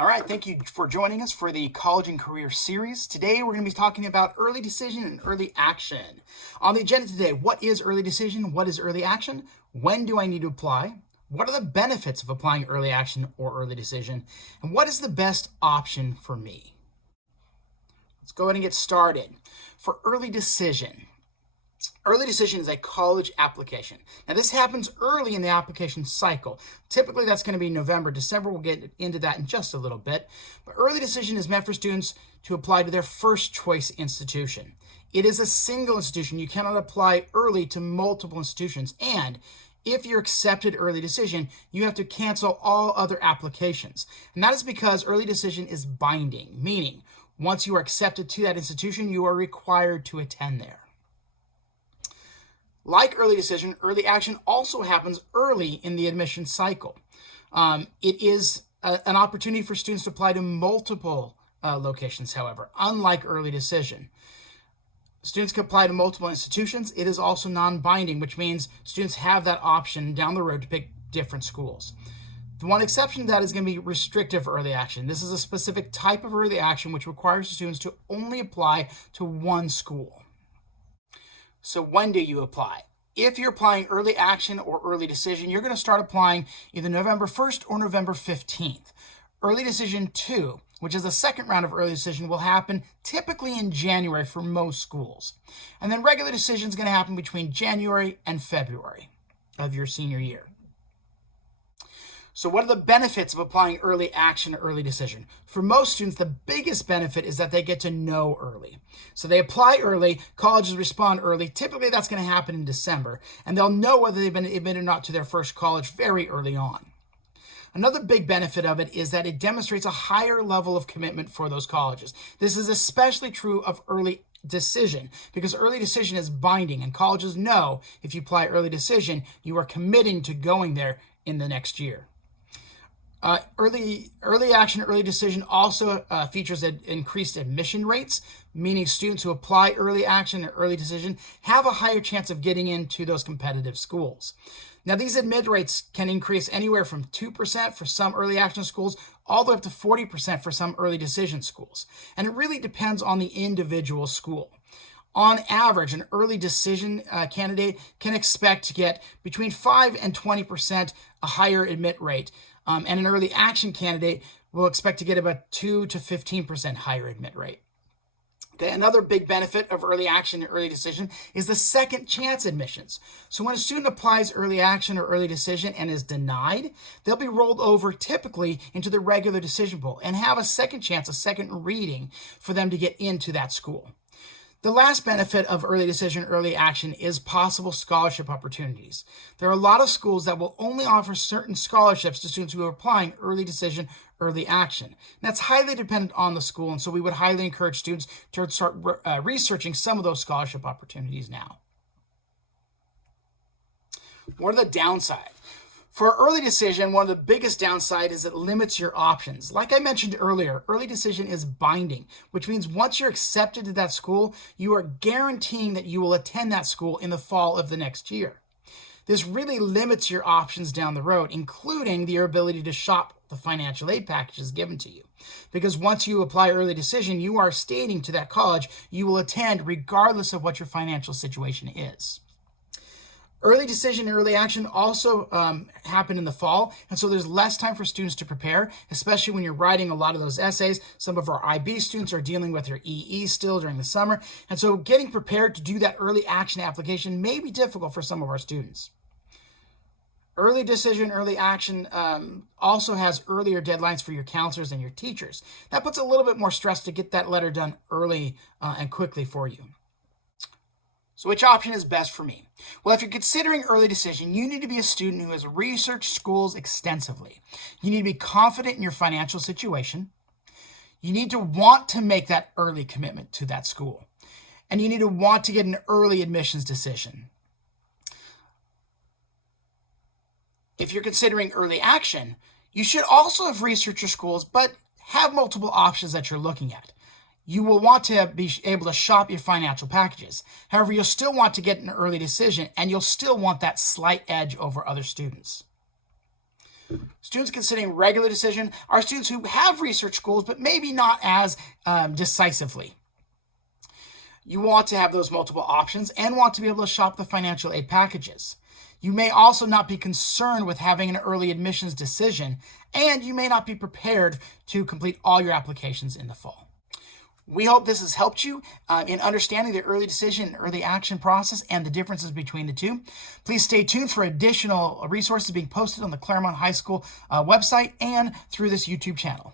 All right, thank you for joining us for the College and Career series. Today we're going to be talking about early decision and early action. On the agenda today, what is early decision? What is early action? When do I need to apply? What are the benefits of applying early action or early decision? And what is the best option for me? Let's go ahead and get started. For early decision is a college application. Now, this happens early in the application cycle. Typically, that's going to be November, December. We'll get into that in just a little bit. But early decision is meant for students to apply to their first choice institution. It is a single institution. You cannot apply early to multiple institutions. And if you're accepted early decision, you have to cancel all other applications. And that is because early decision is binding, meaning once you are accepted to that institution, you are required to attend there. Like early decision, early action also happens early in the admission cycle. It is an opportunity for students to apply to multiple locations, however, unlike early decision. Students can apply to multiple institutions. It is also non-binding, which means students have that option down the road to pick different schools. The one exception to that is going to be restrictive early action. This is a specific type of early action which requires students to only apply to one school. So when do you apply? If you're applying early action or early decision, you're going to start applying either November 1st or November 15th. Early decision 2, which is the second round of early decision, will happen typically in January for most schools. And then regular decision is going to happen between January and February of your senior year. So what are the benefits of applying early action or early decision? For most students, the biggest benefit is that they get to know early. So they apply early, colleges respond early. Typically, that's going to happen in December, and they'll know whether they've been admitted or not to their first college very early on. Another big benefit of it is that it demonstrates a higher level of commitment for those colleges. This is especially true of early decision because early decision is binding, and colleges know if you apply early decision, you are committing to going there in the next year. Early action, early decision also features increased admission rates, meaning students who apply early action and early decision have a higher chance of getting into those competitive schools. Now, these admit rates can increase anywhere from 2% for some early action schools all the way up to 40% for some early decision schools. And it really depends on the individual school. On average, an early decision candidate can expect to get between 5 and 20% a higher admit rate. And an early action candidate will expect to get about 2 to 15% higher admit rate. Okay, another big benefit of early action and early decision is the second chance admissions. So when a student applies early action or early decision and is denied, they'll be rolled over typically into the regular decision pool and have a second chance, a second reading for them to get into that school. The last benefit of early decision, early action is possible scholarship opportunities. There are a lot of schools that will only offer certain scholarships to students who are applying early decision, early action. And that's highly dependent on the school, and so we would highly encourage students to start researching some of those scholarship opportunities now. What are the downsides? For early decision, one of the biggest downsides is it limits your options. Like I mentioned earlier, early decision is binding, which means once you're accepted to that school, you are guaranteeing that you will attend that school in the fall of the next year. This really limits your options down the road, including your ability to shop the financial aid packages given to you. Because once you apply early decision, you are stating to that college you will attend regardless of what your financial situation is. Early decision and early action also happen in the fall, and so there's less time for students to prepare, especially when you're writing a lot of those essays. Some of our IB students are dealing with their EE still during the summer, and so getting prepared to do that early action application may be difficult for some of our students. Early decision, early action also has earlier deadlines for your counselors and your teachers. That puts a little bit more stress to get that letter done early and quickly for you. So which option is best for me? Well, if you're considering early decision, you need to be a student who has researched schools extensively. You need to be confident in your financial situation. You need to want to make that early commitment to that school. And you need to want to get an early admissions decision. If you're considering early action, you should also have researched your schools, but have multiple options that you're looking at. You will want to be able to shop your financial packages. However, you'll still want to get an early decision, and you'll still want that slight edge over other students. Students considering regular decision are students who have research goals, but maybe not as decisively. You want to have those multiple options and want to be able to shop the financial aid packages. You may also not be concerned with having an early admissions decision, and you may not be prepared to complete all your applications in the fall. We hope this has helped you in understanding the early decision and early action process and the differences between the two. Please stay tuned for additional resources being posted on the Claremont High School website and through this YouTube channel.